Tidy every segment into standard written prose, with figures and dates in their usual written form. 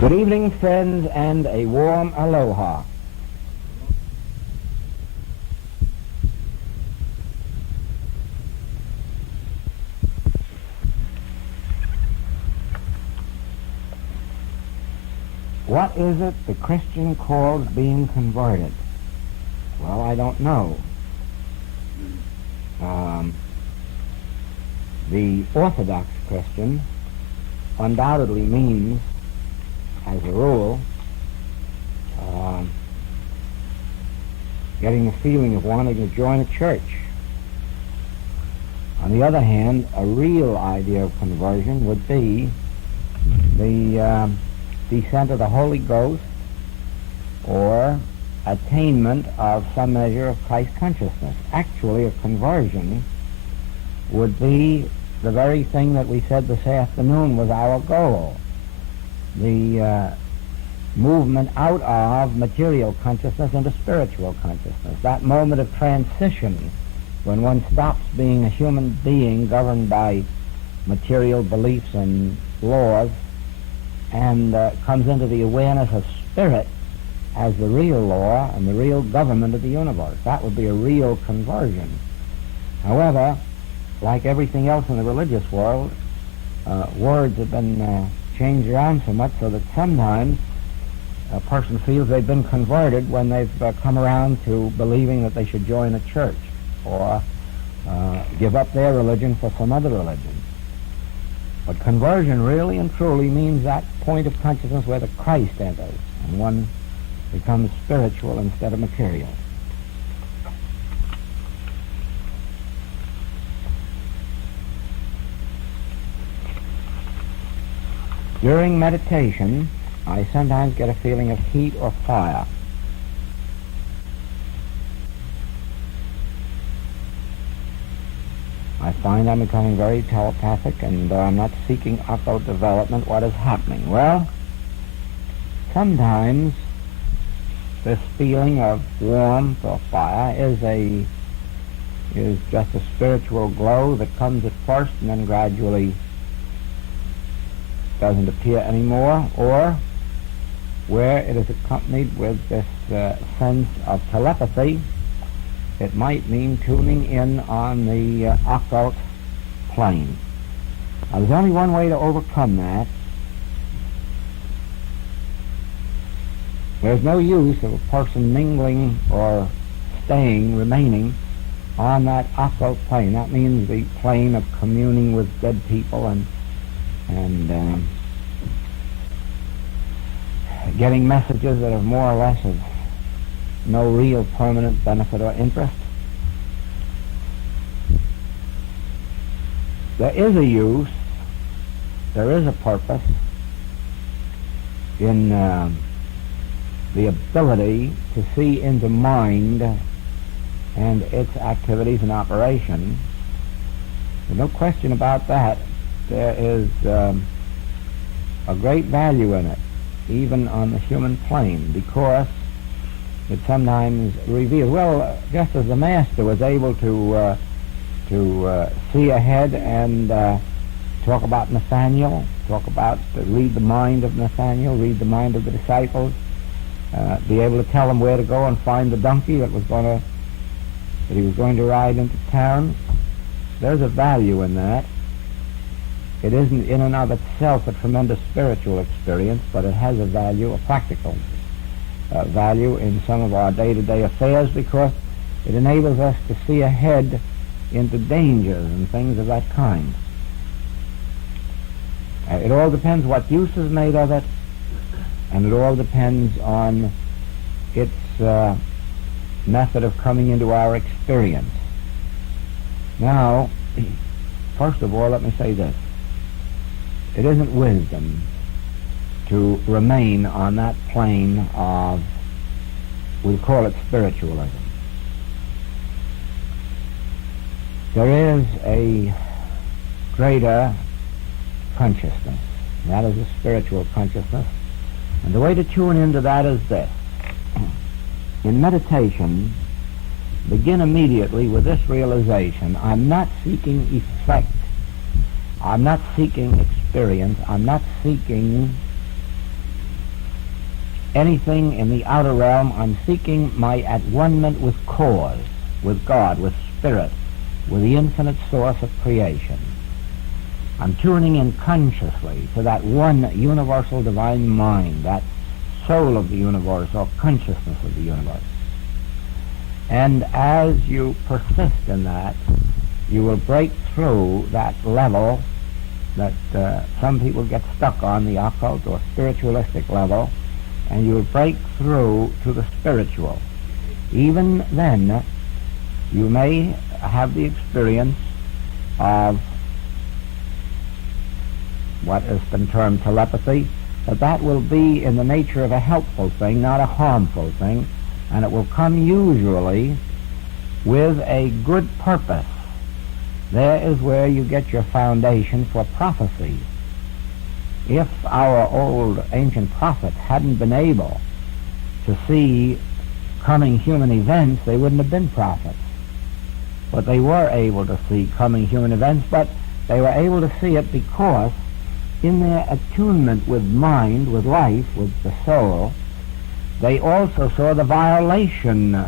Good evening, friends, and a warm aloha. What is it the Christian calls being converted? Well, I don't know. The Orthodox Christian undoubtedly means, as a rule, getting the feeling of wanting to join a church. On the other hand, a real idea of conversion would be the descent of the Holy Ghost or attainment of some measure of Christ consciousness. Actually, a conversion would be the very thing that we said this afternoon was our goal. The movement out of material consciousness into spiritual consciousness. That moment of transition when one stops being a human being governed by material beliefs and laws and comes into the awareness of spirit as the real law and the real government of the universe. That would be a real conversion. However, like everything else in the religious world, words have been changed around so much so that sometimes a person feels they've been converted when they've come around to believing that they should join a church or give up their religion for some other religion. But conversion really and truly means that point of consciousness where the Christ enters and one becomes spiritual instead of material. During meditation, I sometimes get a feeling of heat or fire. I find I'm becoming very telepathic and I'm not seeking occult development. What is happening? Well, sometimes this feeling of warmth or fire is just a spiritual glow that comes at first and then gradually doesn't appear anymore, or where it is accompanied with this sense of telepathy, it might mean tuning in on the occult plane. Now, there's only one way to overcome that. There's no use of a person mingling or remaining on that occult plane. That means the plane of communing with dead people and getting messages that are more or less of no real permanent benefit or interest. There is a use, there is a purpose in the ability to see into mind and its activities and operation. There's no question about that. There is a great value in it, even on the human plane, because it sometimes reveals, well, just as the Master was able to see ahead and talk about Nathaniel, read the mind of Nathaniel, read the mind of the disciples, be able to tell them where to go and find the donkey that he was going to ride into town. There's a value in that. It isn't in and of itself a tremendous spiritual experience, but it has a value, a practical value in some of our day-to-day affairs, because it enables us to see ahead into dangers and things of that kind. It all depends what use is made of it, and it all depends on its method of coming into our experience. Now, first of all, let me say this. It isn't wisdom to remain on that plane of, we'll call it spiritualism. There is a greater consciousness. That is a spiritual consciousness. And the way to tune into that is this. In meditation, begin immediately with this realization: I'm not seeking effect. I'm not seeking experience. I'm not seeking anything in the outer realm. I'm seeking my at-one-ment with cause, with God, with Spirit, with the infinite source of creation. I'm tuning in consciously to that one universal divine mind, that soul of the universe, or consciousness of the universe. And as you persist in that, you will break through that level that some people get stuck on, the occult or spiritualistic level, and you will break through to the spiritual. Even then, you may have the experience of what has been termed telepathy, but that will be in the nature of a helpful thing, not a harmful thing, and it will come usually with a good purpose. There is where you get your foundation for prophecy. If our old ancient prophets hadn't been able to see coming human events, they wouldn't have been prophets. But they were able to see coming human events, but they were able to see it because in their attunement with mind, with life, with the soul, they also saw the violation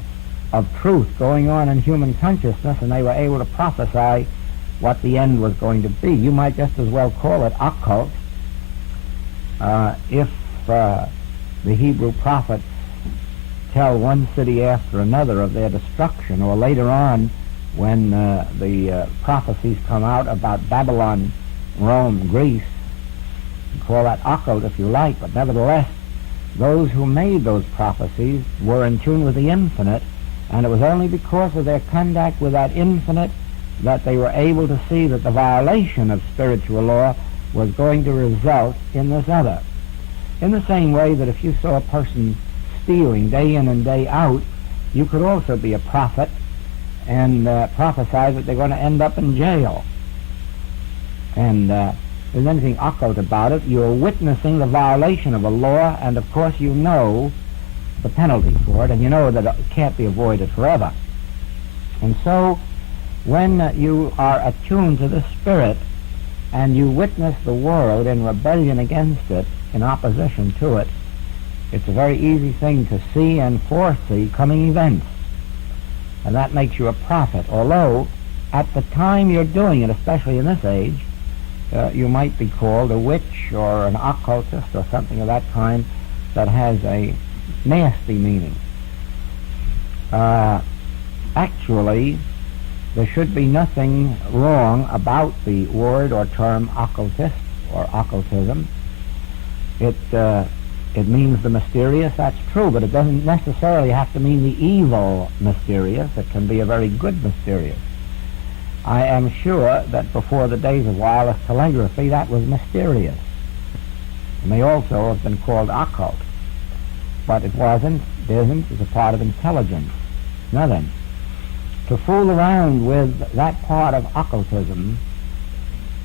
of truth going on in human consciousness, and they were able to prophesy what the end was going to be. You might just as well call it occult. If the Hebrew prophets tell one city after another of their destruction, or later on when the prophecies come out about Babylon, Rome, Greece, you call that occult if you like, but nevertheless, those who made those prophecies were in tune with the infinite, and it was only because of their contact with that infinite that they were able to see that the violation of spiritual law was going to result in this other. In the same way that if you saw a person stealing day in and day out, you could also be a prophet and prophesy that they're going to end up in jail. And there's anything occult about it. You're witnessing the violation of a law, and of course you know the penalty for it, and you know that it can't be avoided forever. And so when you are attuned to the Spirit and you witness the world in rebellion against it, in opposition to it, it's a very easy thing to see and foresee coming events. And that makes you a prophet, although at the time you're doing it, especially in this age, you might be called a witch or an occultist or something of that kind that has a nasty meaning. Actually, there should be nothing wrong about the word or term occultist or occultism. It means the mysterious, that's true, but it doesn't necessarily have to mean the evil mysterious. It can be a very good mysterious. I am sure that before the days of wireless telegraphy, that was mysterious. It may also have been called occult, but it wasn't, isn't, it's a part of intelligence. Now then, to fool around with that part of occultism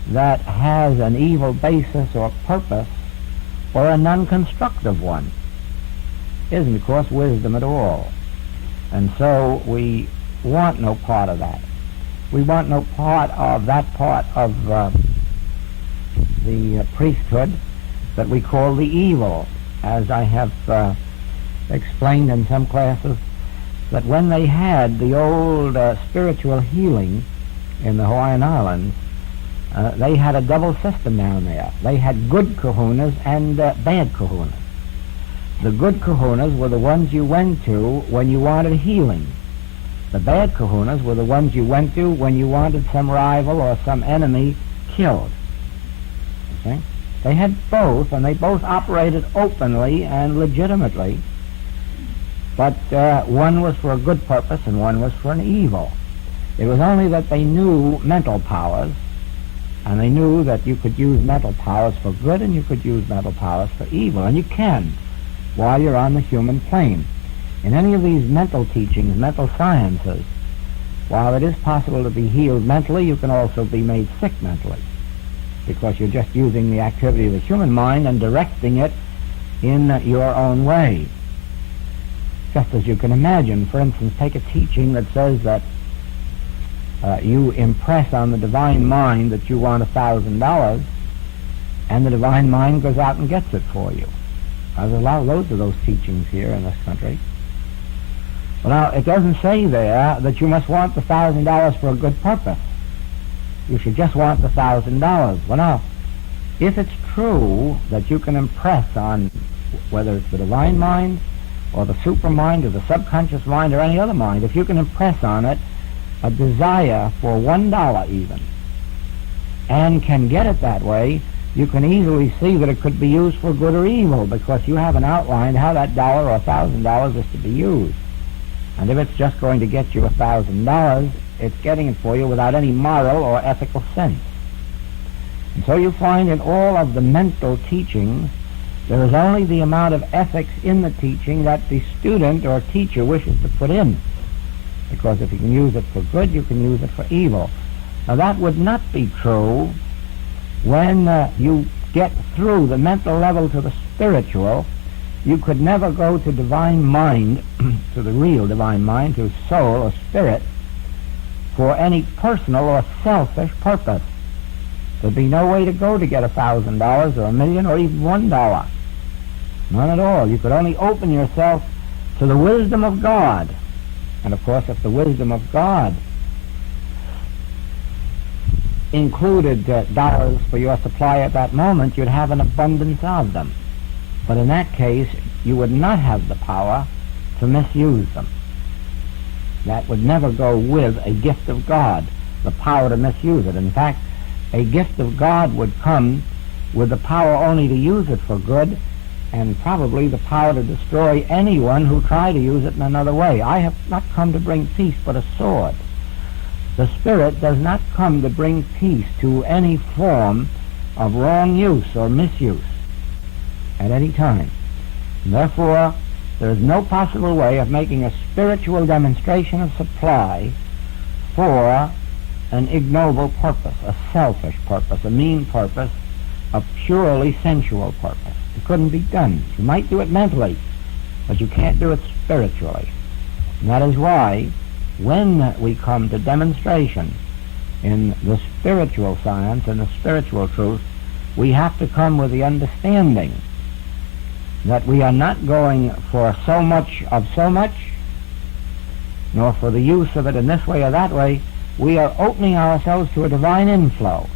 that has an evil basis or purpose, or a non-constructive one, isn't, of course, wisdom at all. And so we want no part of that. We want no part of that part of the priesthood that we call the evil, as I have explained in some classes, that when they had the old spiritual healing in the Hawaiian Islands, they had a double system down there. They had good kahunas and bad kahunas. The good kahunas were the ones you went to when you wanted healing. The bad kahunas were the ones you went to when you wanted some rival or some enemy killed. Okay? They had both, and they both operated openly and legitimately, but one was for a good purpose and one was for an evil. It was only that they knew mental powers, and they knew that you could use mental powers for good and you could use mental powers for evil, and you can while you're on the human plane. In any of these mental teachings, mental sciences, while it is possible to be healed mentally, you can also be made sick mentally, because you're just using the activity of the human mind and directing it in your own way. Just as you can imagine, for instance, take a teaching that says that you impress on the divine mind that you want $1,000, and the divine mind goes out and gets it for you. There's loads of those teachings here in this country. Well, now, it doesn't say there that you must want the $1,000 for a good purpose. You should just want the $1,000. Well, now, if it's true that you can impress on, whether it's the divine mind or the supermind or the subconscious mind or any other mind, if you can impress on it a desire for $1 even, and can get it that way, you can easily see that it could be used for good or evil, because you haven't outlined how that dollar or $1,000 is to be used. And if it's just going to get you $1,000, it's getting it for you without any moral or ethical sense. And so you find in all of the mental teachings, there is only the amount of ethics in the teaching that the student or teacher wishes to put in. Because if you can use it for good, you can use it for evil. Now that would not be true when you get through the mental level to the spiritual. You could never go to divine mind, to the real divine mind, to soul or spirit, for any personal or selfish purpose. There'd be no way to go to get $1,000 or $1 million or even $1. None at all. You could only open yourself to the wisdom of God. And of course, if the wisdom of God included dollars for your supply at that moment, you'd have an abundance of them. But in that case, you would not have the power to misuse them. That would never go with a gift of God, the power to misuse it. In fact, a gift of God would come with the power only to use it for good, and probably the power to destroy anyone who tried to use it in another way. I have not come to bring peace, but a sword. The Spirit does not come to bring peace to any form of wrong use or misuse at any time. And therefore, there is no possible way of making a spiritual demonstration of supply for an ignoble purpose, a selfish purpose, a mean purpose, a purely sensual purpose. It couldn't be done. You might do it mentally, but you can't do it spiritually. And that is why, when we come to demonstration in the spiritual science and the spiritual truth, we have to come with the understanding that we are not going for so much of so much, nor for the use of it in this way or that way. We are opening ourselves to a divine inflow.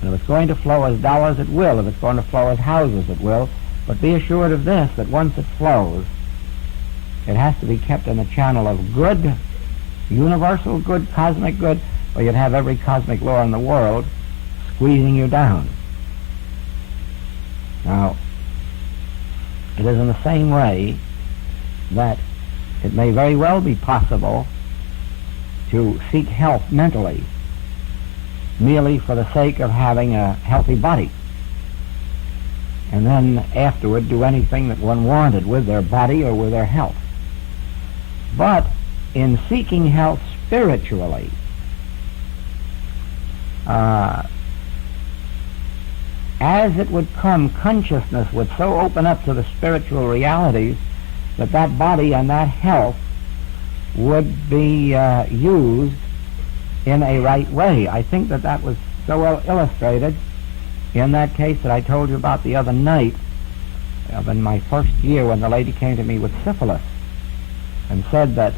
And if it's going to flow as dollars, it will. If it's going to flow as houses, it will. But be assured of this, that once it flows, it has to be kept in a channel of good, universal good, cosmic good, or you'd have every cosmic law in the world squeezing you down. Now, it is in the same way that it may very well be possible to seek health mentally merely for the sake of having a healthy body, and then afterward do anything that one wanted with their body or with their health. But in seeking health spiritually, as it would come, consciousness would so open up to the spiritual realities that that body and that health would be used in a right way. I think that that was so well illustrated in that case that I told you about the other night, in my first year, when the lady came to me with syphilis and said that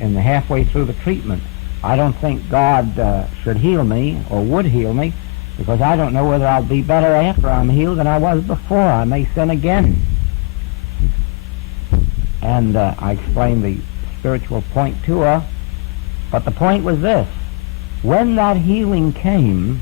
in the halfway through the treatment, I don't think God should heal me or would heal me, because I don't know whether I'll be better after I'm healed than I was before. I may sin again. And I explained the spiritual point to her, but the point was this: when that healing came,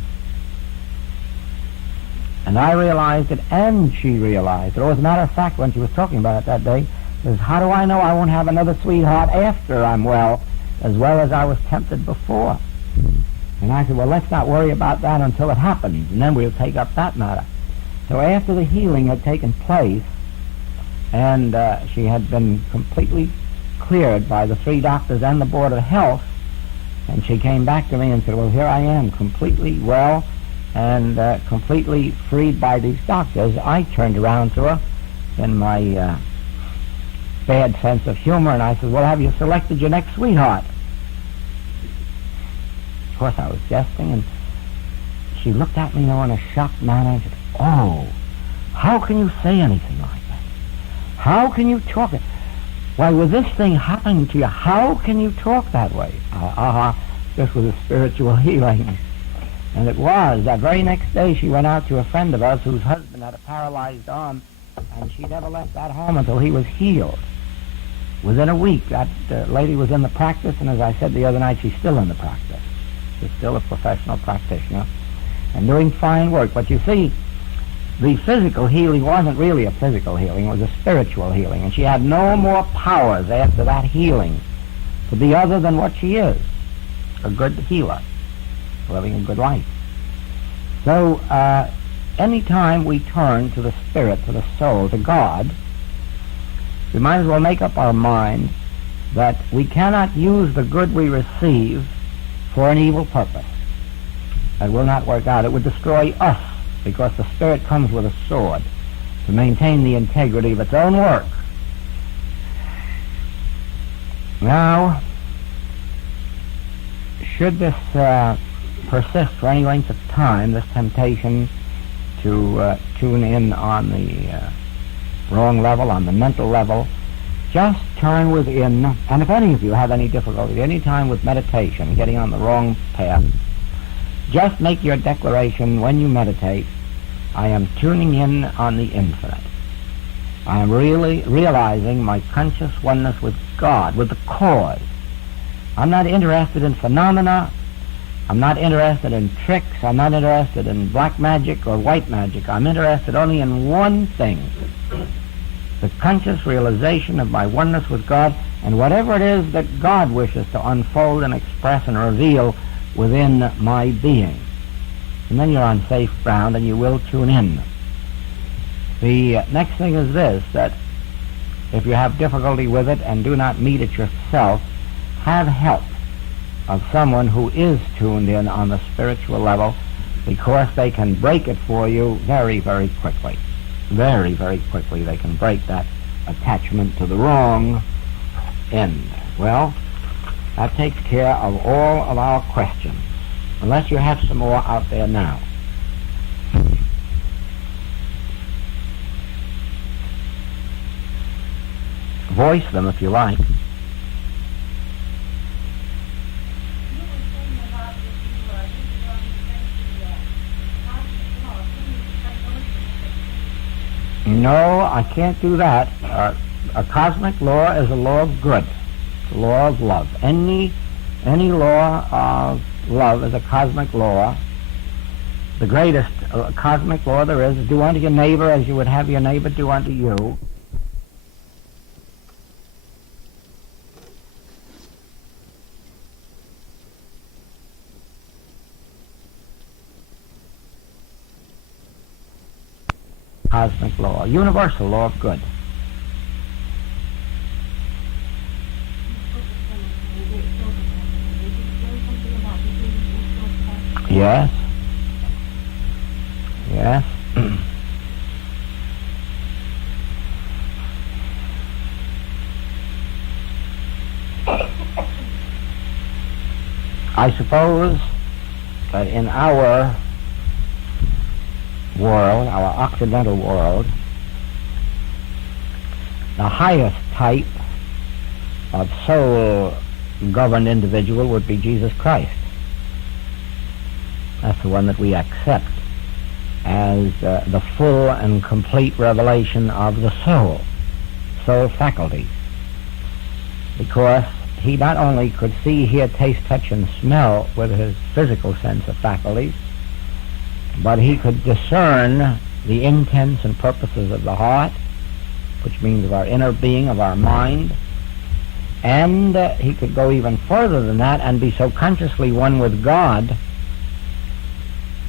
and I realized it and she realized it, or as a matter of fact, when she was talking about it that day, says, how do I know I won't have another sweetheart after I'm well as I was tempted before? And I said, well, let's not worry about that until it happens, and then we'll take up that matter. So after the healing had taken place, and she had been completely cleared by the 3 doctors and the Board of Health, and she came back to me and said, well, here I am, completely well and completely freed by these doctors. I turned around to her in my bad sense of humor, and I said, well, have you selected your next sweetheart? Of course, I was jesting, and she looked at me, in a shocked manner, and said, oh, how can you say anything like that? How can you talk? Why, with this thing happening to you, how can you talk that way? This was a spiritual healing. And it was. That very next day she went out to a friend of ours whose husband had a paralyzed arm, and she never left that home until he was healed. Within a week, that lady was in the practice, and as I said the other night, she's still in the practice. She's still a professional practitioner and doing fine work. But you see, the physical healing wasn't really a physical healing, it was a spiritual healing, and she had no more powers after that healing to be other than what she is, a good healer, living a good life. So any time we turn to the spirit, to the soul, to God, we might as well make up our mind that we cannot use the good we receive for an evil purpose. That will not work out. It would destroy us, because the spirit comes with a sword to maintain the integrity of its own work. Now, should this persist for any length of time, this temptation to tune in on the wrong level, on the mental level, just turn within. And if any of you have any difficulty any time with meditation, getting on the wrong path, just make your declaration when you meditate, I am tuning in on the infinite. I am really realizing my conscious oneness with God, with the cause. I'm not interested in phenomena. I'm not interested in tricks. I'm not interested in black magic or white magic. I'm interested only in one thing, the conscious realization of my oneness with God, and whatever it is that God wishes to unfold and express and reveal within my being. And then you're on safe ground and you will tune in. The next thing is this, that if you have difficulty with it and do not meet it yourself, have help of someone who is tuned in on the spiritual level, because they can break it for you very, very quickly. Very, very quickly they can break that attachment to the wrong end. Well, that takes care of all of our questions, unless you have some more out there now. Voice them if you like. No, I can't do that. A cosmic law is a law of good, a law of love. Any law of love is a cosmic law. The greatest cosmic law there is do unto your neighbor as you would have your neighbor do unto you. Cosmic law, universal law of good. Yes. Yes. I suppose that in our world, our Occidental world, the highest type of soul-governed individual would be Jesus Christ. That's the one that we accept as the full and complete revelation of the soul faculty. Because he not only could see, hear, taste, touch, and smell with his physical sense of faculties, but he could discern the intents and purposes of the heart, which means of our inner being, of our mind, and he could go even further than that and be so consciously one with God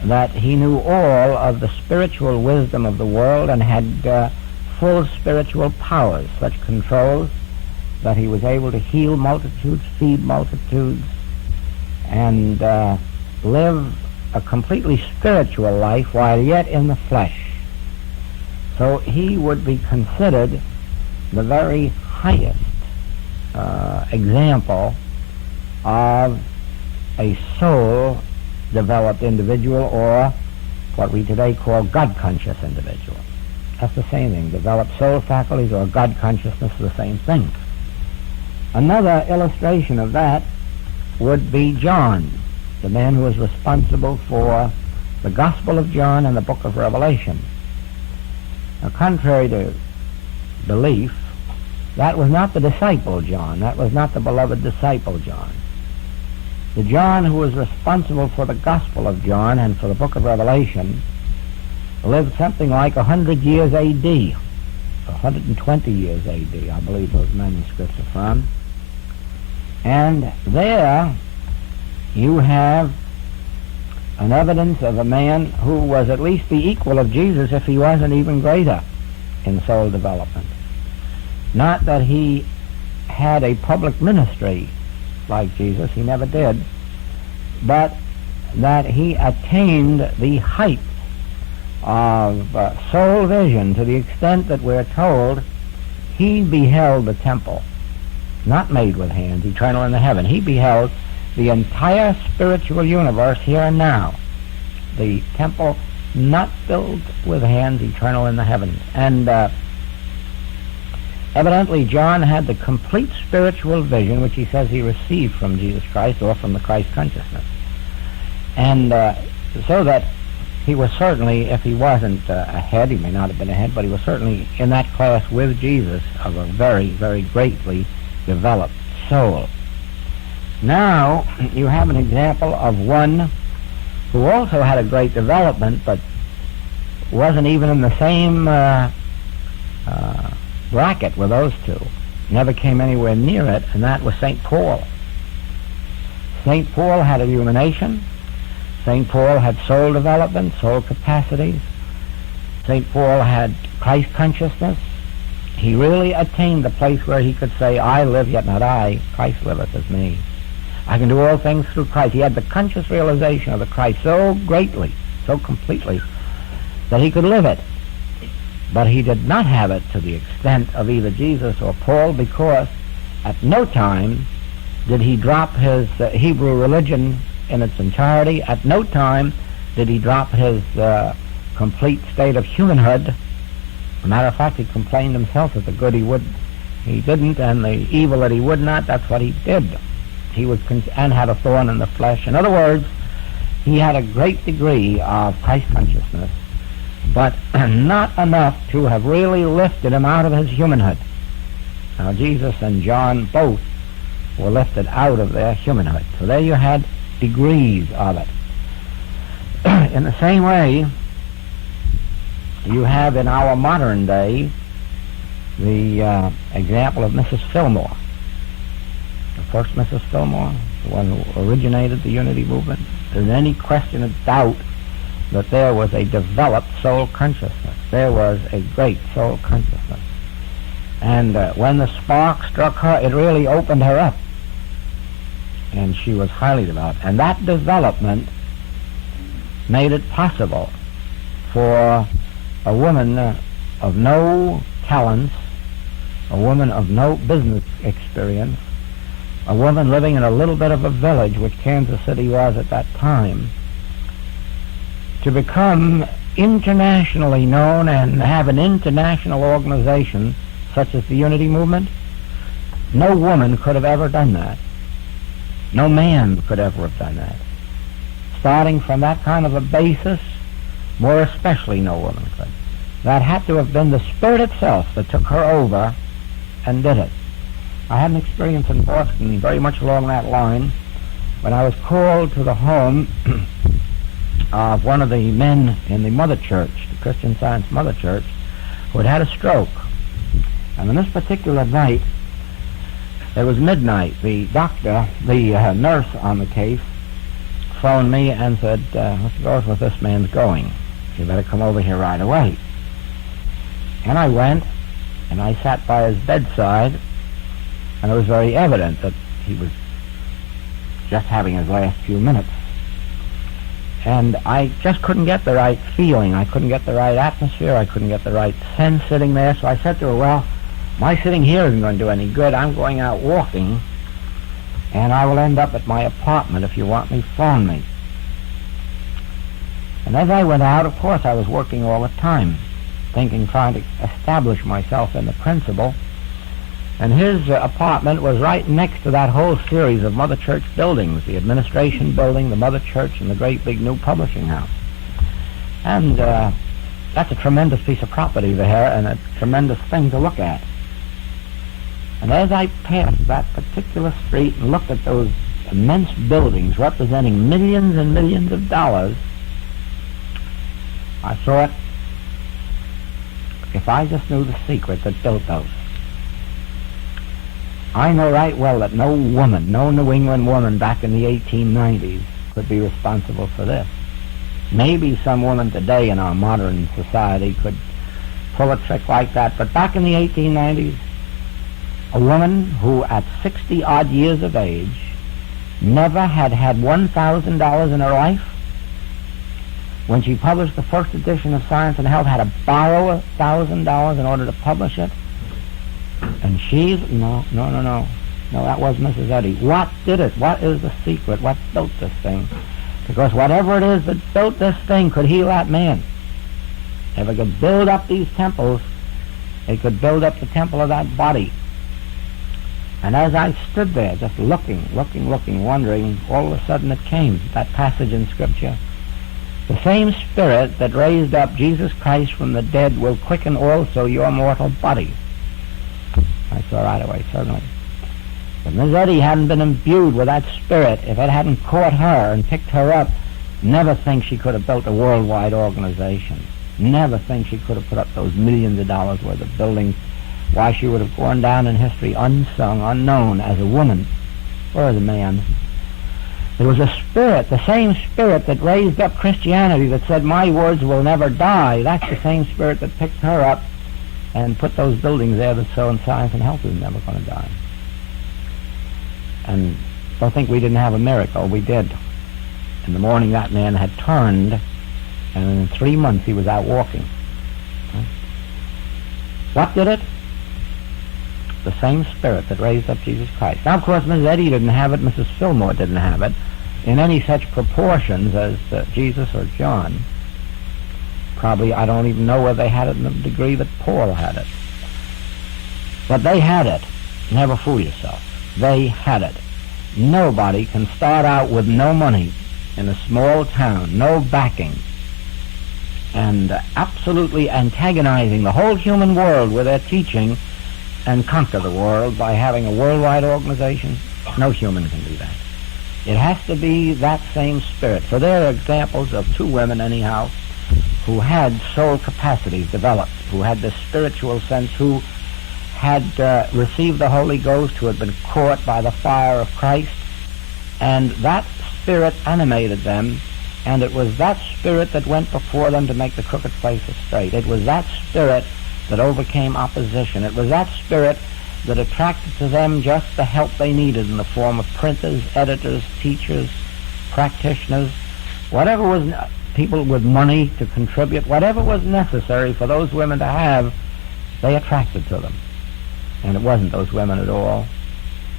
that he knew all of the spiritual wisdom of the world and had full spiritual powers, such controls that he was able to heal multitudes, feed multitudes, and live a completely spiritual life while yet in the flesh. So he would be considered the very highest example of a soul-developed individual, or what we today call God-conscious individual. That's the same thing. Developed soul faculties or God consciousness is the same thing. Another illustration of that would be John, the man who was responsible for the Gospel of John and the book of Revelation. Now, contrary to belief, that was not the disciple John. That was not the beloved disciple John. The John who was responsible for the Gospel of John and for the book of Revelation lived something like 100 years A.D., 120 years A.D., I believe those manuscripts are from. And there you have an evidence of a man who was at least the equal of Jesus, if he wasn't even greater in soul development. Not that he had a public ministry like Jesus, he never did, but that he attained the height of soul vision to the extent that we're told he beheld the temple, not made with hands, eternal in the heaven. He beheld the entire spiritual universe here and now, the temple not built with hands, eternal in the heavens. And evidently John had the complete spiritual vision which he says he received from Jesus Christ or from the Christ consciousness. And so that he was certainly, if he wasn't ahead, he may not have been ahead, but he was certainly in that class with Jesus of a very, very greatly developed soul. Now you have an example of one who also had a great development, but wasn't even in the same bracket with those two. Never came anywhere near it, and that was St. Paul. St. Paul had illumination. St. Paul had soul development, soul capacities. St. Paul had Christ consciousness. He really attained the place where he could say, I live, yet not I, Christ liveth as me. I can do all things through Christ. He had the conscious realization of the Christ so greatly, so completely, that he could live it. But he did not have it to the extent of either Jesus or Paul, because at no time did he drop his Hebrew religion in its entirety. At no time did he drop his complete state of humanhood. As a matter of fact, he complained himself that the good he didn't, and the evil that he would not, that's what he did. He was and had a thorn in the flesh. In other words, he had a great degree of Christ consciousness, but not enough to have really lifted him out of his humanhood. Now, Jesus and John both were lifted out of their humanhood. So there you had degrees of it. In the same way, you have in our modern day the example of Mrs. Fillmore. The first Mrs. Fillmore, the one who originated the unity movement. There's any question of doubt that there was a developed soul consciousness. There was a great soul consciousness. And when the spark struck her, it really opened her up. And she was highly developed. And that development made it possible for a woman of no talents, a woman of no business experience, a woman living in a little bit of a village, which Kansas City was at that time, to become internationally known and have an international organization such as the Unity Movement. No woman could have ever done that. No man could ever have done that. Starting from that kind of a basis, more especially no woman could. That had to have been the Spirit itself that took her over and did it. I had an experience in Boston very much along that line when I was called to the home of one of the men in the Mother Church, the Christian Science Mother Church, who had had a stroke. And on this particular night, it was midnight. The doctor, the nurse on the case, phoned me and said, Mr. Goldsmith, this man's going. You better come over here right away. And I went, and I sat by his bedside, and it was very evident that he was just having his last few minutes. And I just couldn't get the right feeling. I couldn't get the right atmosphere. I couldn't get the right sense sitting there. So I said to her, well, my sitting here isn't going to do any good. I'm going out walking, and I will end up at my apartment. If you want me, phone me. And as I went out, of course, I was working all the time. trying to establish myself in the principle. And his apartment was right next to that whole series of Mother Church buildings, the administration building, the Mother Church, and the great big new publishing house. And that's a tremendous piece of property there and a tremendous thing to look at. And as I passed that particular street and looked at those immense buildings representing millions and millions of dollars, I thought, if I just knew the secret that built those. I know right well that no woman, no New England woman back in the 1890s could be responsible for this. Maybe some woman today in our modern society could pull a trick like that, but back in the 1890s, a woman who at 60-odd years of age never had $1,000 in her life, when she published the first edition of Science and Health, had to borrow $1,000 in order to publish it. And she's, no, that was Mrs. Eddy. What did it? What is the secret? What built this thing? Because whatever it is that built this thing could heal that man. If it could build up these temples, it could build up the temple of that body. And as I stood there just looking, wondering, all of a sudden it came, that passage in Scripture. The same Spirit that raised up Jesus Christ from the dead will quicken also your mortal body. I saw right away, certainly. If Miss Eddy hadn't been imbued with that Spirit, if it hadn't caught her and picked her up, never think she could have built a worldwide organization. Never think she could have put up those millions of dollars worth of buildings. Why, she would have gone down in history unsung, unknown as a woman or as a man. It was a Spirit, the same Spirit that raised up Christianity, that said, my words will never die. That's the same Spirit that picked her up and put those buildings there that so in Science and Health is never going to die. And don't think we didn't have a miracle. We did. In the morning that man had turned, and in 3 months he was out walking. What did it? The same Spirit that raised up Jesus Christ. Now, of course, Mrs. Eddy didn't have it, Mrs. Fillmore didn't have it in any such proportions as Jesus or John. Probably, I don't even know whether they had it in the degree that Paul had it. But they had it. Never fool yourself. They had it. Nobody can start out with no money in a small town, no backing, and absolutely antagonizing the whole human world with their teaching and conquer the world by having a worldwide organization. No human can do that. It has to be that same Spirit. For there are examples of two women, anyhow, who had soul capacities developed, who had the spiritual sense, who had received the Holy Ghost, who had been caught by the fire of Christ, and that Spirit animated them, and it was that Spirit that went before them to make the crooked places straight. It was that Spirit that overcame opposition. It was that Spirit that attracted to them just the help they needed in the form of printers, editors, teachers, practitioners, whatever was, people with money to contribute, whatever was necessary for those women to have, they attracted to them. And it wasn't those women at all.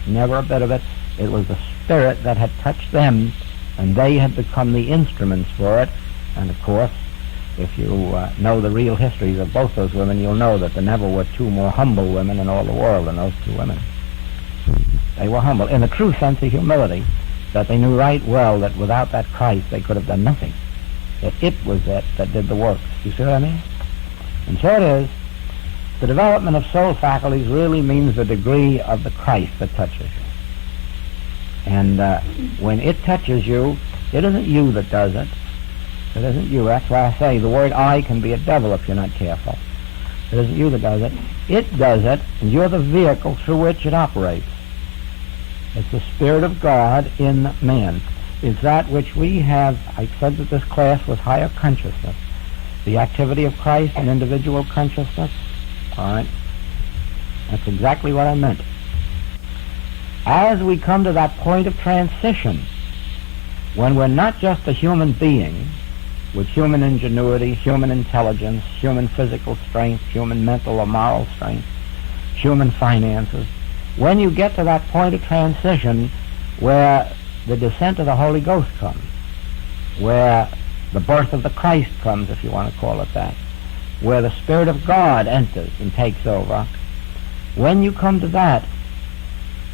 Never a bit of it. It was the Spirit that had touched them, and they had become the instruments for it. And of course, if you know the real histories of both those women, you'll know that there never were two more humble women in all the world than those two women. They were humble in the true sense of humility, that they knew right well that without that Christ they could have done nothing. That it was it that did the work. You see what I mean? And so it is. The development of soul faculties really means the degree of the Christ that touches you. And when it touches you, it isn't you that does it. It isn't you. That's why I say the word I can be a devil if you're not careful. It isn't you that does it. It does it, and you're the vehicle through which it operates. It's the Spirit of God in man. It's that which we have. I said that this class was higher consciousness. The activity of Christ in individual consciousness. All right. That's exactly what I meant. As we come to that point of transition, when we're not just a human being with human ingenuity, human intelligence, human physical strength, human mental or moral strength, human finances, when you get to that point of transition where the descent of the Holy Ghost comes, where the birth of the Christ comes, if you want to call it that, where the Spirit of God enters and takes over, when you come to that,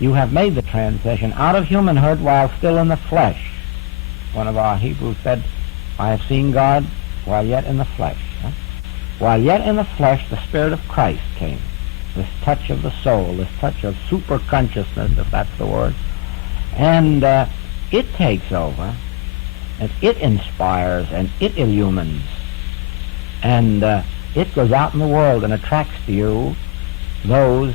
you have made the transition out of humanhood while still in the flesh. One of our Hebrews said, I have seen God while yet in the flesh. Huh? While yet in the flesh, the Spirit of Christ came. This touch of the soul, this touch of super consciousness, if that's the word. And it takes over, and it inspires, and it illumines. And it goes out in the world and attracts to you those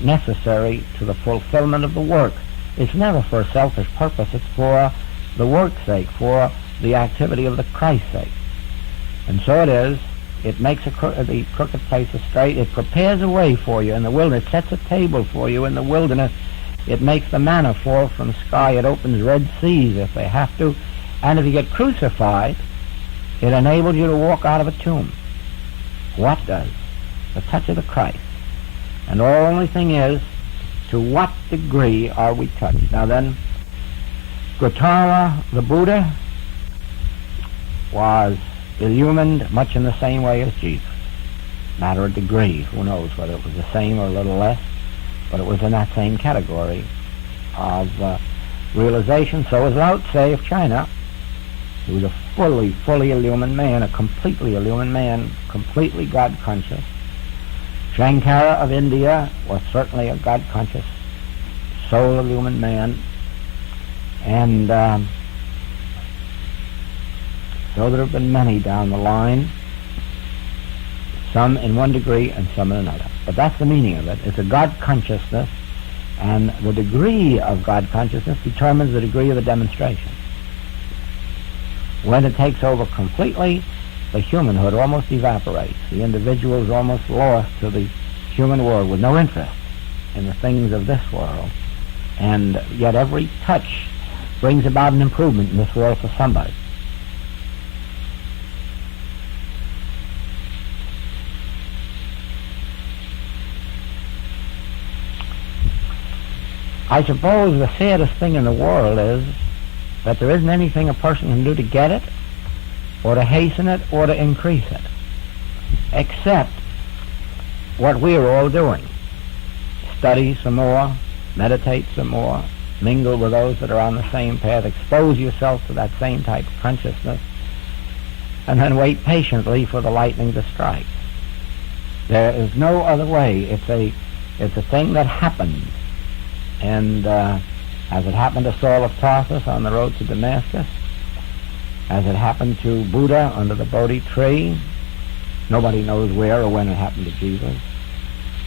necessary to the fulfillment of the work. It's never for a selfish purpose. It's for the work's sake, for the activity of the Christ's sake. And so it is. It makes the crooked places straight. It prepares a way for you in the wilderness. It sets a table for you in the wilderness. It makes the manna fall from the sky. It opens Red Seas if they have to. And if you get crucified, it enables you to walk out of a tomb. What does? The touch of the Christ. And the only thing is, to what degree are we touched? Now then, Gautama, the Buddha, was illumined much in the same way as Jesus. Matter of degree. Who knows whether it was the same or a little less, but it was in that same category of realization. So was Lao Tse of China. He was a fully illumined man, a completely illumined man, completely God-conscious. Shankara of India was certainly a God-conscious, soul-illumined man. And so there have been many down the line, some in one degree and some in another. But that's the meaning of it. It's a God-consciousness, and the degree of God-consciousness determines the degree of the demonstration. When it takes over completely, the humanhood almost evaporates. The individual is almost lost to the human world with no interest in the things of this world. And yet every touch brings about an improvement in this world for somebody. I suppose the saddest thing in the world is that there isn't anything a person can do to get it, or to hasten it, or to increase it, except what we are all doing. Study some more, meditate some more, mingle with those that are on the same path, expose yourself to that same type of consciousness, and then wait patiently for the lightning to strike. There is no other way. It's a thing that happens. And as it happened to Saul of Tarsus on the road to Damascus, as it happened to Buddha under the Bodhi tree, nobody knows where or when it happened to Jesus,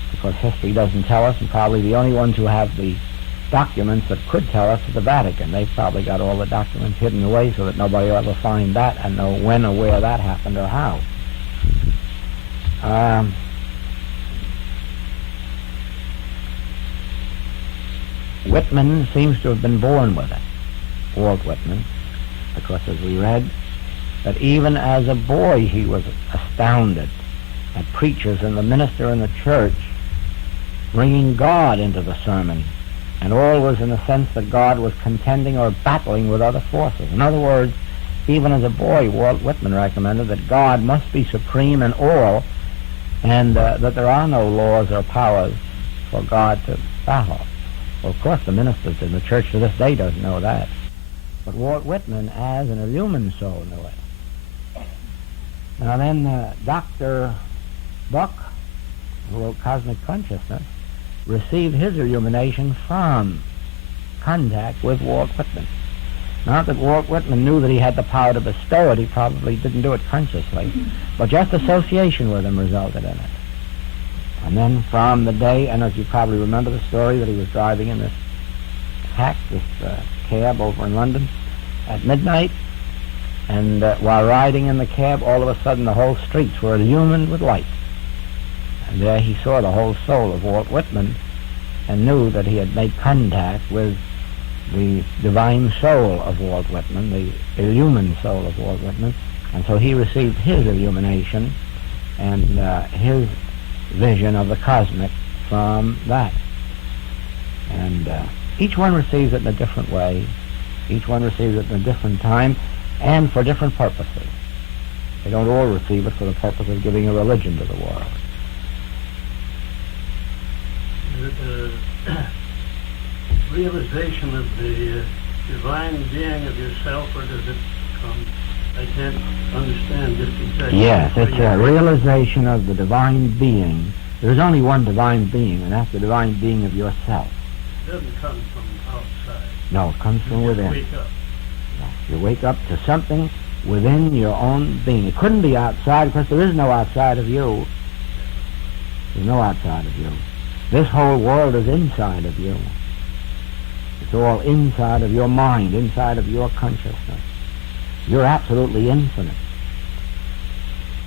because history doesn't tell us, and probably the only ones who have the documents that could tell us is the Vatican. They've probably got all the documents hidden away so that nobody will ever find that and know when or where that happened or how. Whitman seems to have been born with it, Walt Whitman, because as we read, that even as a boy he was astounded at preachers and the minister in the church bringing God into the sermon, and all was in the sense that God was contending or battling with other forces. In other words, even as a boy, Walt Whitman recommended that God must be supreme in all, and that there are no laws or powers for God to battle. Well, of course, the ministers in the church to this day doesn't know that. But Walt Whitman, as an illumined soul, knew it. Now then, Dr. Buck, who wrote Cosmic Consciousness, received his illumination from contact with Walt Whitman. Not that Walt Whitman knew that he had the power to bestow it, he probably didn't do it consciously, but just association with him resulted in it. And then from the day, and as you probably remember the story, that he was driving in this hack, this cab over in London at midnight, and while riding in the cab, all of a sudden the whole streets were illumined with light. And there he saw the whole soul of Walt Whitman and knew that he had made contact with the divine soul of Walt Whitman, the illumined soul of Walt Whitman. And so he received his illumination and his vision of the cosmic from that. And each one receives it in a different way. Each one receives it in a different time and for different purposes. They don't all receive it for the purpose of giving a religion to the world. The realization of the divine being of yourself, or does it come? I can't understand just exactly. Yes, it's a realization of the divine being. There's only one divine being, and that's the divine being of yourself. It doesn't come from outside. No, it comes from within. You wake up. You wake up to something within your own being. It couldn't be outside because there is no outside of you. There's no outside of you. This whole world is inside of you. It's all inside of your mind, inside of your consciousness. You're absolutely infinite.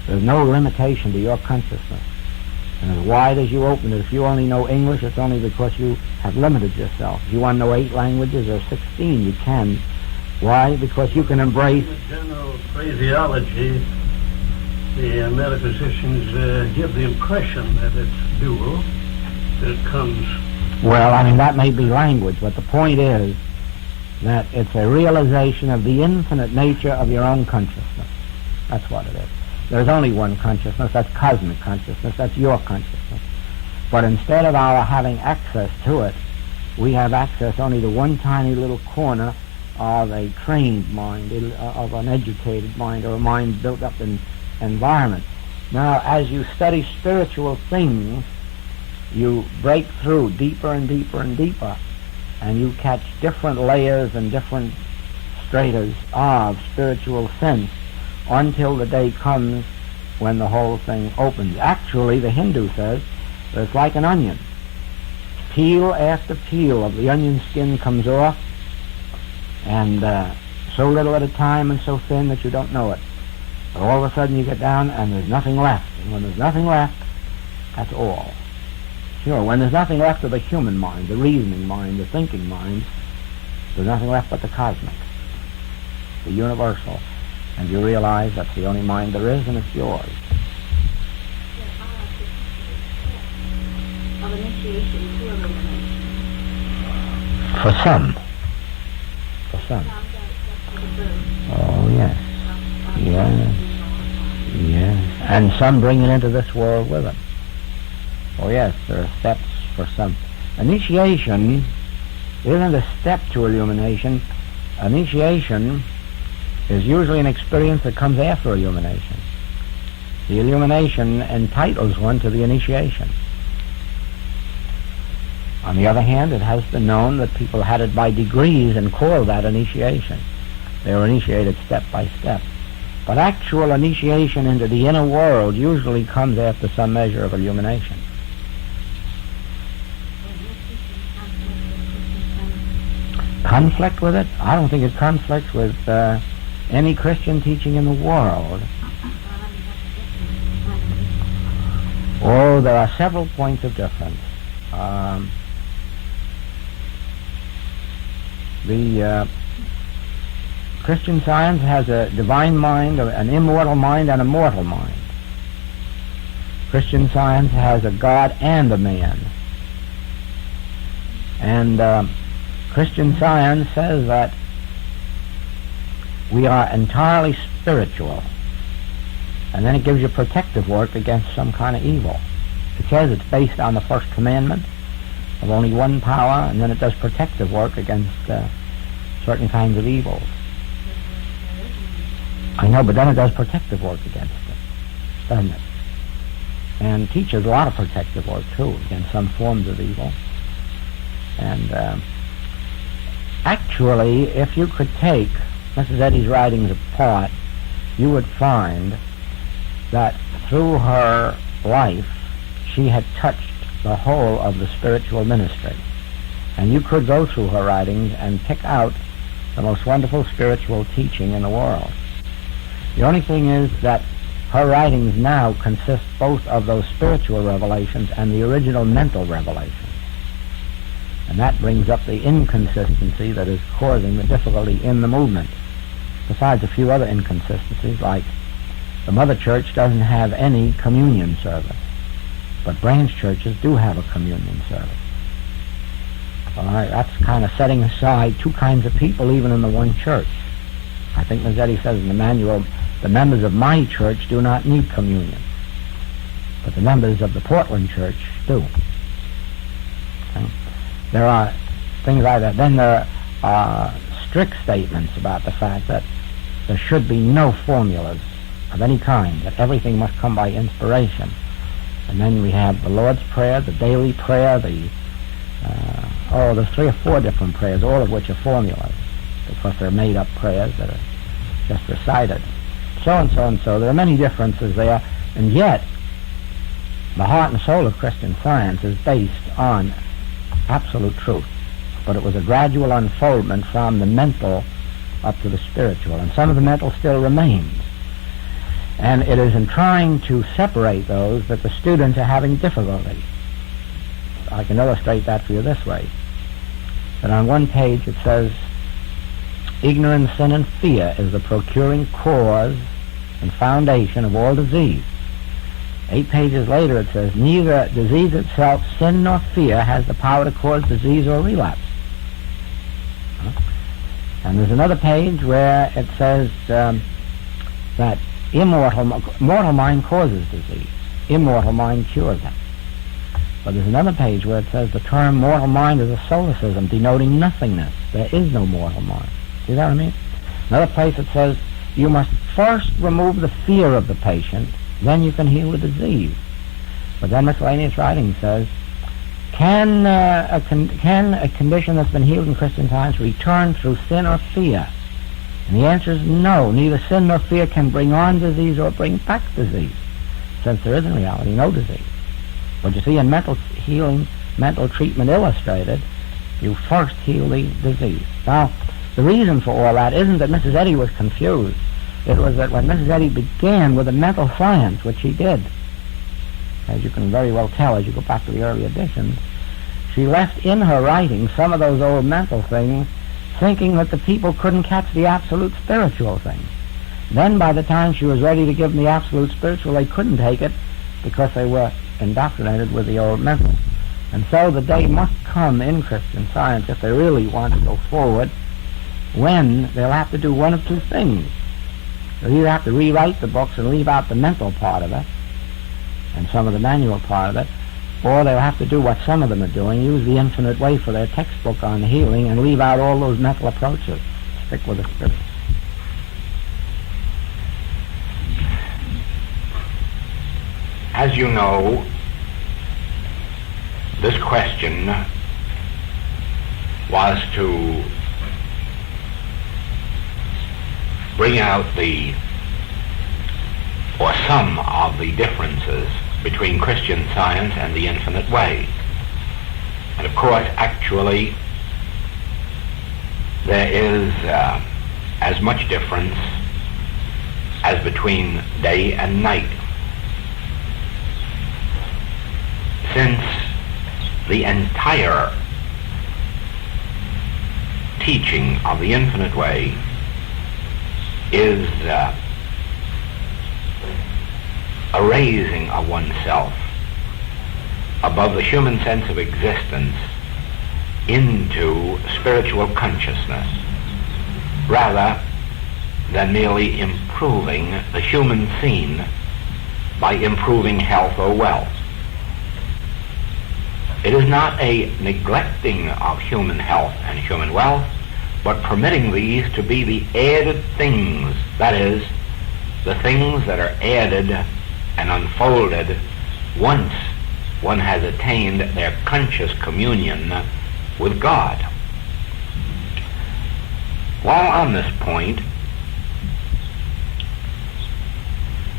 There's no limitation to your consciousness. And as wide as you open it, if you only know English, it's only because you have limited yourself. If you want to know 8 languages or 16, you can. Why? Because you can embrace... In the general phraseology, the metaphysicians give the impression that it's dual, that it comes... Well, I mean, that may be language, but the point is that it's a realization of the infinite nature of your own consciousness. That's what it is. There's only one consciousness, that's cosmic consciousness, that's your consciousness. But instead of our having access to it, we have access only to one tiny little corner of a trained mind, of an educated mind, or a mind built up in environment. Now, as you study spiritual things, you break through deeper and deeper and deeper, and you catch different layers and different stratas of spiritual sense until the day comes when the whole thing opens. Actually, the Hindu says that it's like an onion. Peel after peel of the onion skin comes off, and so little at a time and so thin that you don't know it. But all of a sudden you get down and there's nothing left. And when there's nothing left, that's all. Sure, when there's nothing left of the human mind, the reasoning mind, the thinking mind, there's nothing left but the cosmic, the universal. And you realize that's the only mind there is, and it's yours. Of initiation to illumination. For some. For some. Oh, yes. Yes. Yes. And some bring it into this world with them. Oh, yes, there are steps for some. Initiation isn't a step to illumination. Initiation is usually an experience that comes after illumination. The illumination entitles one to the initiation. On the other hand, it has been known that people had it by degrees and called that initiation. They were initiated step by step. But actual initiation into the inner world usually comes after some measure of illumination. Conflict with it? I don't think it conflicts with any Christian teaching in the world. Oh, there are several points of difference. The Christian Science has a divine mind, an immortal mind, and a mortal mind. Christian Science has a God and a man. And Christian Science says that we are entirely spiritual. And then it gives you protective work against some kind of evil. It says it's based on the first commandment of only one power, and then it does protective work against certain kinds of evils. I know, but then it does protective work against it, doesn't it? And teaches a lot of protective work, too, against some forms of evil. And actually, if you could take Mrs. Eddy's writings apart, you would find that through her life, she had touched the whole of the spiritual ministry. And you could go through her writings and pick out the most wonderful spiritual teaching in the world. The only thing is that her writings now consist both of those spiritual revelations and the original mental revelations. And that brings up the inconsistency that is causing the difficulty in the movement. Besides a few other inconsistencies, like the Mother Church doesn't have any communion service, but branch churches do have a communion service. All right, that's kind of setting aside two kinds of people even in the one church. I think Ms. Eddy says in the manual, the members of my church do not need communion, but the members of the Portland church do. Okay? There are things like that. Then there are strict statements about the fact that there should be no formulas of any kind, that everything must come by inspiration. And then we have the Lord's Prayer, the daily prayer, there's 3 or 4 different prayers, all of which are formulas, because they're made-up prayers that are just recited. So and so and so. There are many differences there, and yet the heart and soul of Christian Science is based on absolute truth. But it was a gradual unfoldment from the mental up to the spiritual, and some of the mental still remains. And it is in trying to separate those that the students are having difficulty. I can illustrate that for you this way. That on one page it says, ignorance, sin, and fear is the procuring cause and foundation of all disease. 8 pages later it says, neither disease itself, sin, nor fear has the power to cause disease or relapse. And there's another page where it says that mortal mind causes disease. Immortal mind cures it. But there's another page where it says the term mortal mind is a solecism denoting nothingness. There is no mortal mind. See that what I mean? Another place it says you must first remove the fear of the patient, then you can heal the disease. But then miscellaneous writing says, can a condition that's been healed in Christian Science return through sin or fear? And the answer is no. Neither sin nor fear can bring on disease or bring back disease, since there is in reality no disease. But you see, in mental healing, mental treatment illustrated, you first heal the disease. Now, the reason for all that isn't that Mrs. Eddy was confused. It was that when Mrs. Eddy began with the mental science, which she did, as you can very well tell as you go back to the early editions, she left in her writing some of those old mental things, thinking that the people couldn't catch the absolute spiritual thing. Then by the time she was ready to give them the absolute spiritual, they couldn't take it because they were indoctrinated with the old mental. And so the day must come in Christian Science, if they really want to go forward, when they'll have to do one of 2 things. They'll either have to rewrite the books and leave out the mental part of it, and some of the manual part of it, or they'll have to do what some of them are doing, use the infinite way for their textbook on healing and leave out all those mental approaches. Stick with the spirit. As you know, this question was to bring out some of the differences between Christian Science and the infinite way. And of course, actually, there is as much difference as between day and night. Since the entire teaching of the infinite way is a raising of oneself above the human sense of existence into spiritual consciousness, rather than merely improving the human scene by improving health or wealth. It is not a neglecting of human health and human wealth, but permitting these to be the added things, that is, the things that are added and unfolded once one has attained their conscious communion with God. While on this point,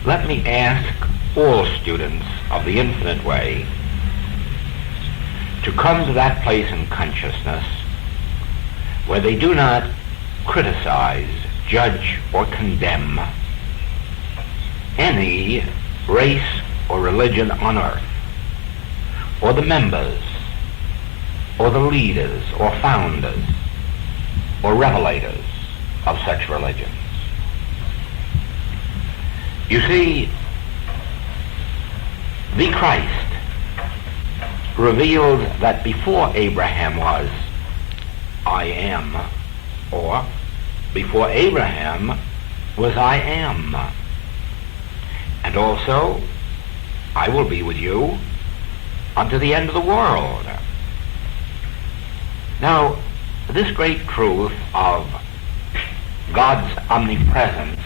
let me ask all students of the infinite way to come to that place in consciousness where they do not criticize, judge, or condemn any race or religion on earth, or the members, or the leaders, or founders, or revelators of such religions. You see, the Christ revealed that before Abraham was, I am, or before Abraham was I am. And also, I will be with you unto the end of the world. Now, this great truth of God's omnipresence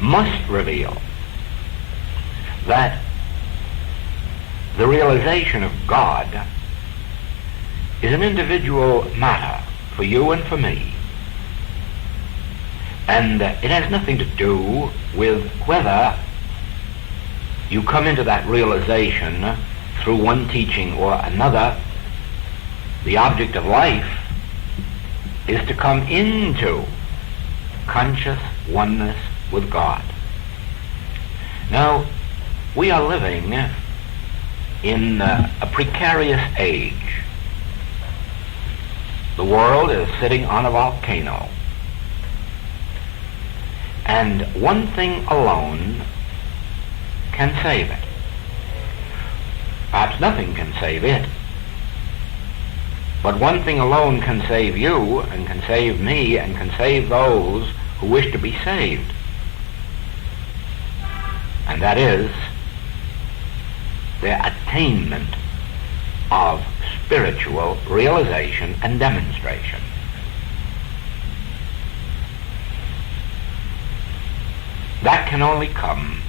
must reveal that the realization of God is an individual matter for you and for me. And it has nothing to do with whether you come into that realization through one teaching or another. The object of life is to come into conscious oneness with God. Now, we are living in a precarious age. The world is sitting on a volcano. And one thing alone can save it. Perhaps nothing can save it. But one thing alone can save you, and can save me, and can save those who wish to be saved. And that is the attainment of spiritual realization and demonstration. That can only come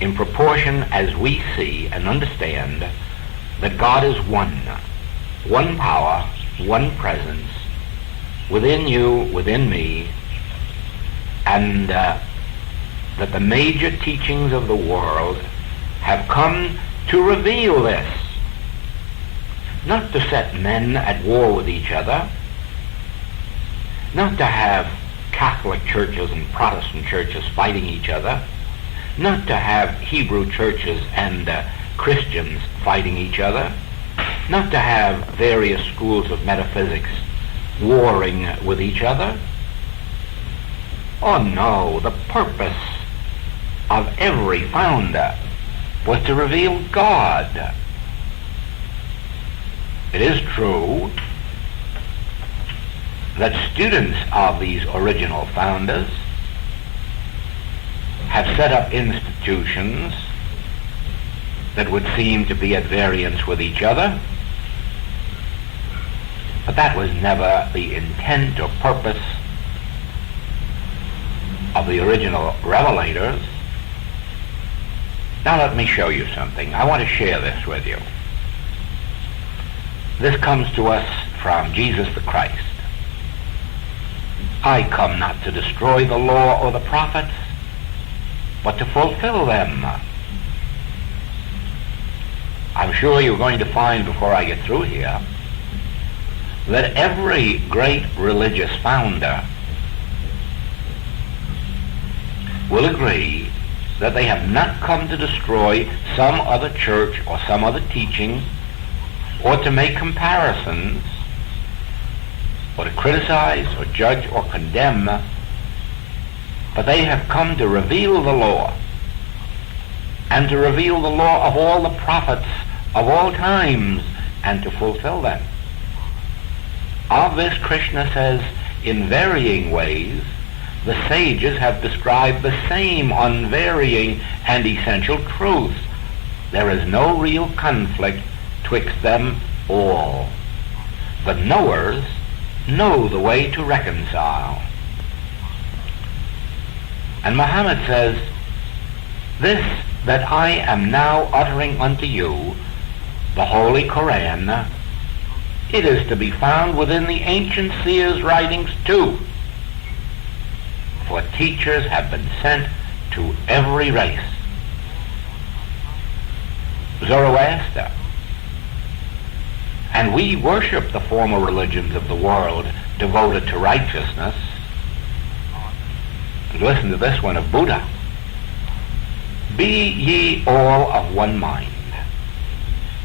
in proportion as we see and understand that God is one power, one presence, within you, within me, and that the major teachings of the world have come to reveal this, not to set men at war with each other, not to have Catholic churches and Protestant churches fighting each other, not to have Hebrew churches and Christians fighting each other, not to have various schools of metaphysics warring with each other. Oh no, the purpose of every founder was to reveal God. It is true that students of these original founders have set up institutions that would seem to be at variance with each other, but that was never the intent or purpose of the original revelators. Now let me show you something. I want to share this with you. This comes to us from Jesus the Christ. I come not to destroy the law or the prophets, but to fulfill them. I'm sure you're going to find before I get through here that every great religious founder will agree that they have not come to destroy some other church or some other teaching, or to make comparisons, or to criticize or judge or condemn, but they have come to reveal the law, and to reveal the law of all the prophets of all times, and to fulfill them. Of this, Krishna says, in varying ways, the sages have described the same unvarying and essential truths. There is no real conflict twixt them all. The knowers know the way to reconcile. And Muhammad says, this that I am now uttering unto you, the Holy Koran, it is to be found within the ancient seers' writings too. For teachers have been sent to every race. Zoroaster. And we worship the former religions of the world devoted to righteousness. And listen to this one of Buddha. Be ye all of one mind,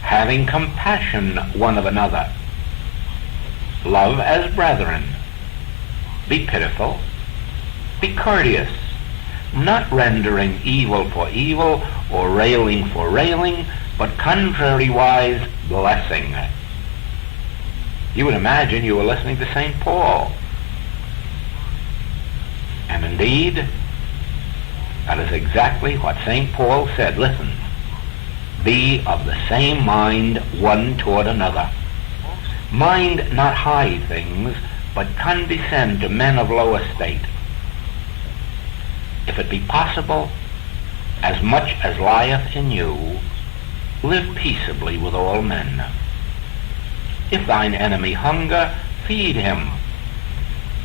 having compassion one of another. Love as brethren. Be pitiful. Be courteous, not rendering evil for evil or railing for railing, but contrariwise blessing. You would imagine you were listening to St. Paul. And indeed, that is exactly what St. Paul said. Listen, be of the same mind one toward another. Mind not high things, but condescend to men of low estate. If it be possible, as much as lieth in you, live peaceably with all men. If thine enemy hunger, feed him.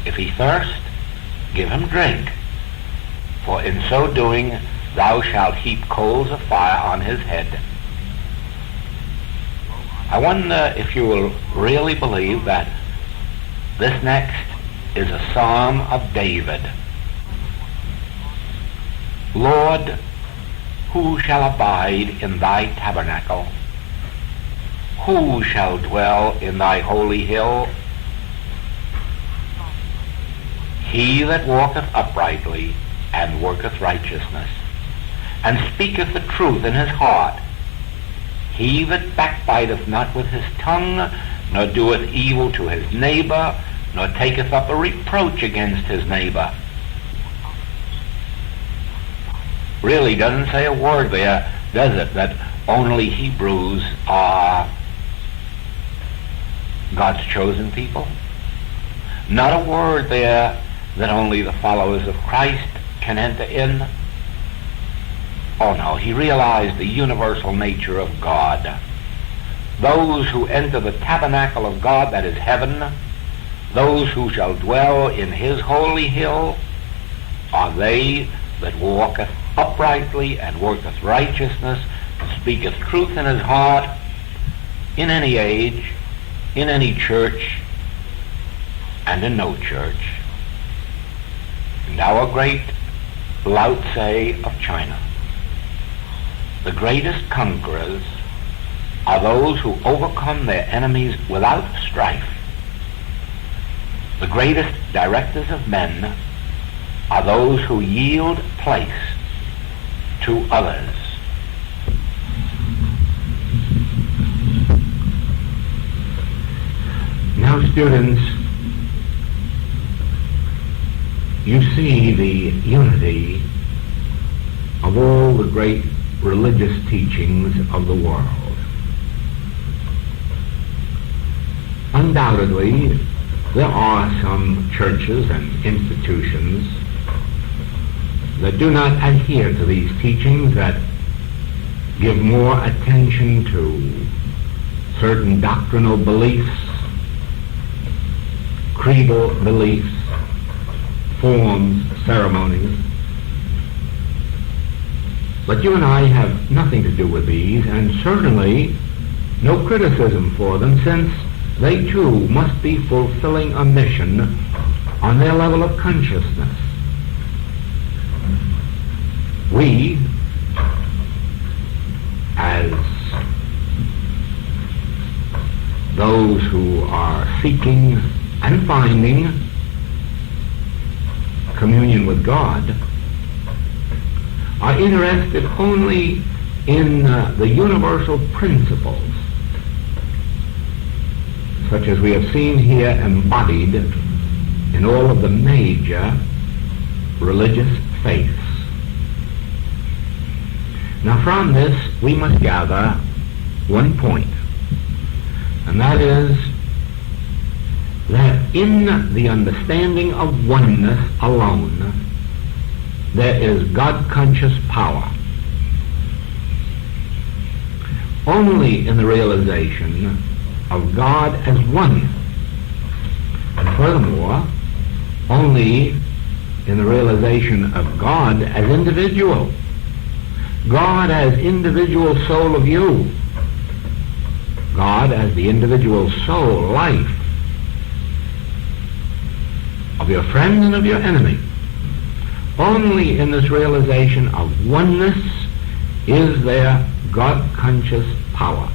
If he thirst, give him drink. For in so doing, thou shalt heap coals of fire on his head. I wonder if you will really believe that this next is a psalm of David. Lord, who shall abide in thy tabernacle? Who shall dwell in thy holy hill? He that walketh uprightly and worketh righteousness, and speaketh the truth in his heart. He that backbiteth not with his tongue, nor doeth evil to his neighbor, nor taketh up a reproach against his neighbor. Really doesn't say a word there, does it, that only Hebrews are God's chosen people? Not a word there that only the followers of Christ can enter in. Oh no, he realized the universal nature of God. Those who enter the tabernacle of God, that is heaven, those who shall dwell in his holy hill, are they that walketh uprightly and worketh righteousness, and speaketh truth in his heart, in any age, in any church, and in no church. And our great Lao Tse of China, the greatest conquerors are those who overcome their enemies without strife. The greatest directors of men are those who yield place to others. Now, students, you see the unity of all the great religious teachings of the world. Undoubtedly, there are some churches and institutions that do not adhere to these teachings, that give more attention to certain doctrinal beliefs, creedal beliefs, forms, ceremonies. But you and I have nothing to do with these, and certainly no criticism for them, since they too must be fulfilling a mission on their level of consciousness. We, as those who are seeking and finding communion with God, are interested only in the universal principles, such as we have seen here embodied in all of the major religious faiths. Now, from this we must gather one point, and that is that in the understanding of oneness alone, there is God-conscious power. Only in the realization of God as one, and furthermore, only in the realization of God as individual, God as individual soul of you, God as the individual soul, life, of your friend and of your enemy. Only in this realization of oneness is there God-conscious power.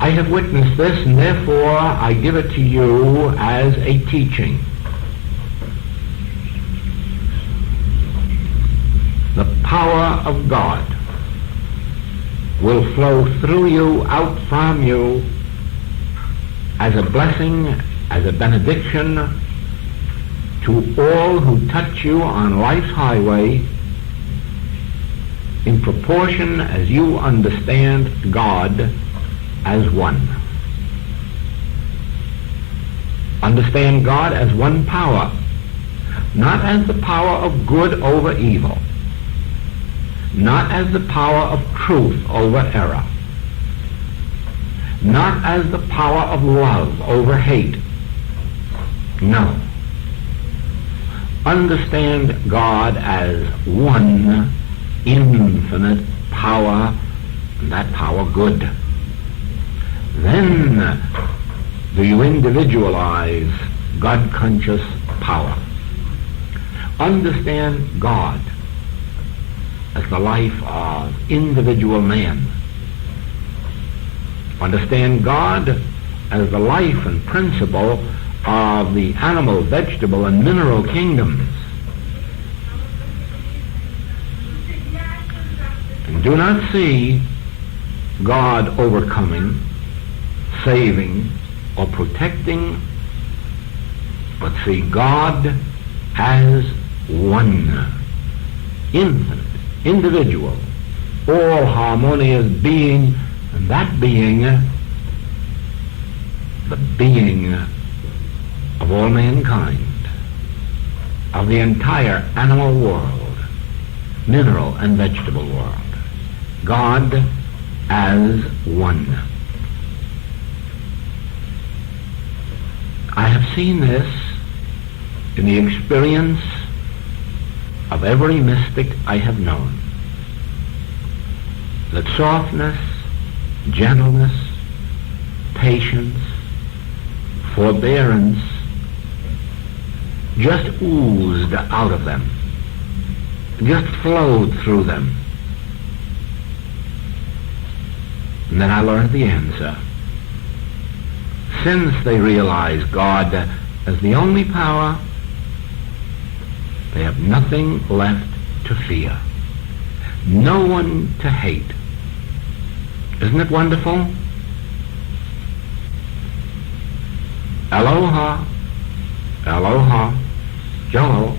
I have witnessed this, and therefore I give it to you as a teaching. the power of God will flow through you, out from you, as a blessing, as a benediction to all who touch you on life's highway, in proportion as you understand God as one. Understand God as one power, not as the power of good over evil, not as the power of truth over error, not as the power of love over hate. No. Understand God as one infinite power, and that power good. Then do you individualize God-conscious power. Understand God as the life of individual man. Understand God as the life and principle of the animal, vegetable, and mineral kingdoms. And do not see God overcoming, saving, or protecting, but see God as one, infinite, individual, all harmonious being, and that being, the being of all mankind, of the entire animal world, mineral and vegetable world. God as one. I have seen this in the experience of every mystic I have known, that softness, gentleness, patience, forbearance just oozed out of them, just flowed through them. And then I learned the answer. Since they realize God as the only power, they have nothing left to fear, no one to hate. Isn't it wonderful? Aloha, aloha, Joel.